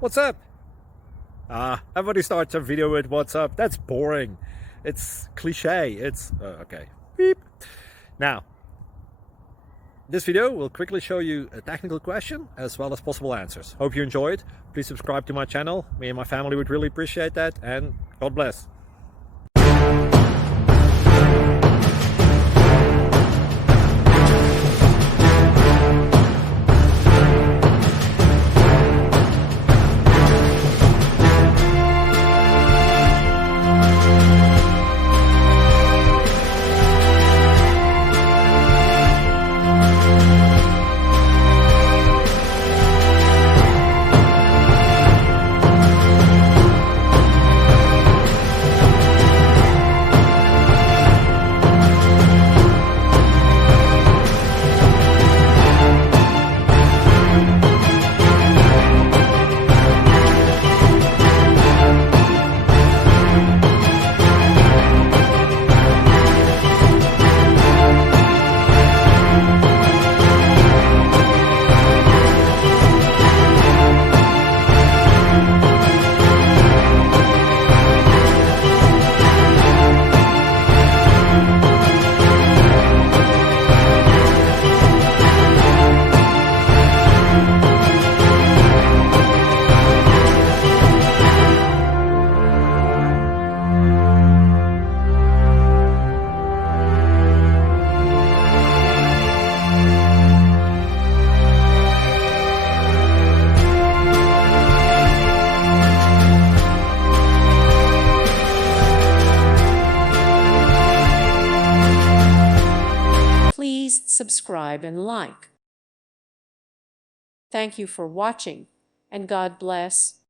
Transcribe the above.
What's up? Everybody starts a video with what's up. That's boring. It's cliche. It's okay. Beep. Now, this video will quickly show you a technical question as well as possible answers. Hope you enjoyed. Please subscribe to my channel. Me and my family would really appreciate that, and God bless. Please subscribe and like. Thank you for watching, and God bless.